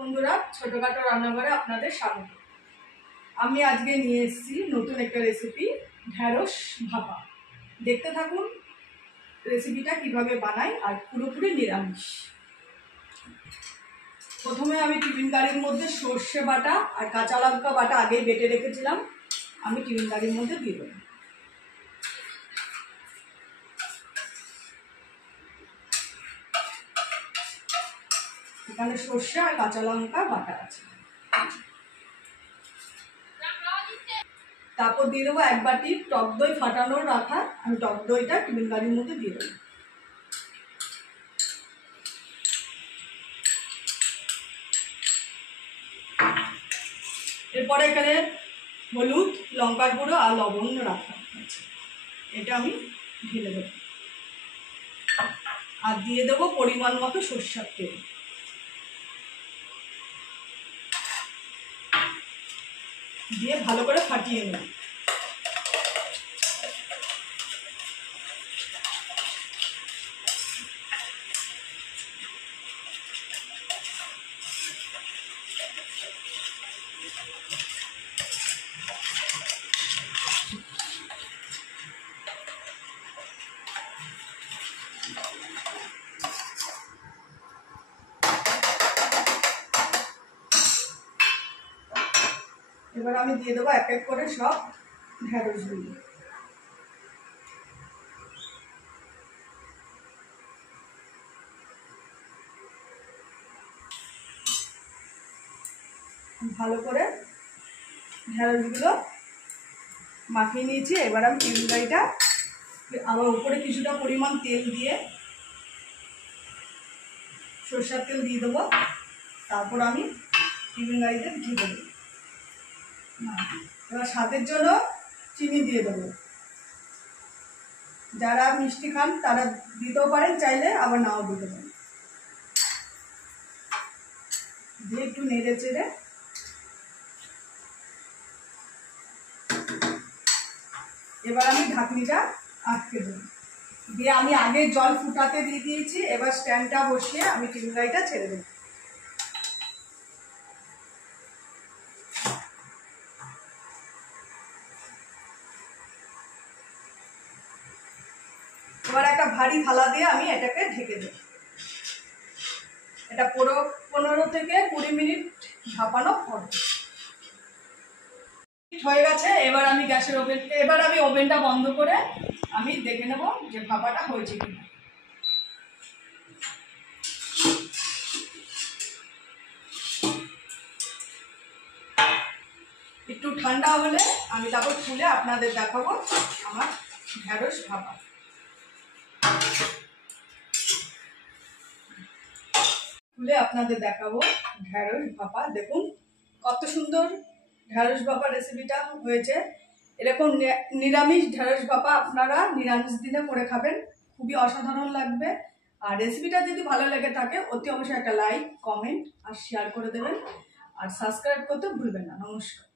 বন্ধুরা, ছোটখাটো রান্নাঘরে আপনাদের স্বাগত। আমি আজকে নিয়ে এসেছি নতুন একটা রেসিপি, ঢ্যাঁড়স ভাপা। দেখতে থাকুন রেসিপিটা কিভাবে বানাই, আর পুরোপুরি নিরামিষ। প্রথমে আমি টিফিন কারির মধ্যে সর্ষে বাটা আর কাঁচা লঙ্কা বাটা আগেই বেটে রেখেছিলাম, আমি টিফিন কারির মধ্যে দিয়ে দেবো। এখানে সর্ষে আর কাঁচা লঙ্কা বাটা আছে। তারপর দিয়ে দেবো 1 বাটি টক দই ফাটানো রাখা, আমি টক দইটা টিফিন কারির মধ্যে দিয়ে দেবো। এরপরে এখানে হলুদ, লঙ্কার গুঁড়ো আর লবণ রাখা আছে, এটা আমি ঢেলে দেবো। আর দিয়ে দেবো পরিমাণ মতো সরষের তেল। দিয়ে ভালো করে ফাটিয়ে নেব। এবার আমি দিয়ে দেবো এক এক করে সব ঢ্যাঁড়সগুলো। ভালো করে ঢ্যাঁড়সগুলো মাখিয়ে নিয়েছি। এবার আমি টিফিন কারিটা আবার উপরে কিছুটা পরিমাণ তেল দিয়ে, সরষের তেল দিয়ে দেবো। তারপর আমি টিফিন কারিতে ঢেকে দেবো। এবার স্বাদের জন্য চিনি দিয়ে দেবো। যারা মিষ্টি খান তারা দিতেও পারেন, চাইলে আবার নাও দিতে পারেন। দিয়ে একটু নেড়ে চেড়ে এবার আমি ঢাকনিটা আটকে দেবো। দিয়ে আমি আগে জল ফুটাতে দিয়ে দিয়েছি। এবার স্ট্যান্ডটা বসিয়ে আমি টিফিন কারিটা ছেড়ে দেবো। এবার একটা ভারী থালা দিয়ে আমি এটাকে ঢেকে দেব। এটা 15 থেকে 20 মিনিট ভাপানো হবে। হয়ে গেছে। এবার আমি ওভেনটা বন্ধ করে আমি দেখে নেব যে ভাপাটা হয়েছে কিনা। একটু ঠান্ডা হলে আমি তারপর খুলে আপনাদের দেখাবো আমার ঢ্যাঁড়স ভাপা। খুলে আপনাদের দেখাবো ঢ্যাঁড়স ভাপা। দেখুন কত সুন্দর ঢ্যাঁড়স ভাপা রেসিপিটা হয়েছে। এরকম নিরামিষ ঢ্যাঁড়স ভাপা আপনারা নিরামিষ দিনে করে খাবেন, খুবই অসাধারণ লাগবে। আর রেসিপিটা যদি ভালো লেগে থাকে অতি অবশ্যই একটা লাইক, কমেন্ট আর শেয়ার করে দেবেন। আর সাবস্ক্রাইব করতে ভুলবেন না। নমস্কার।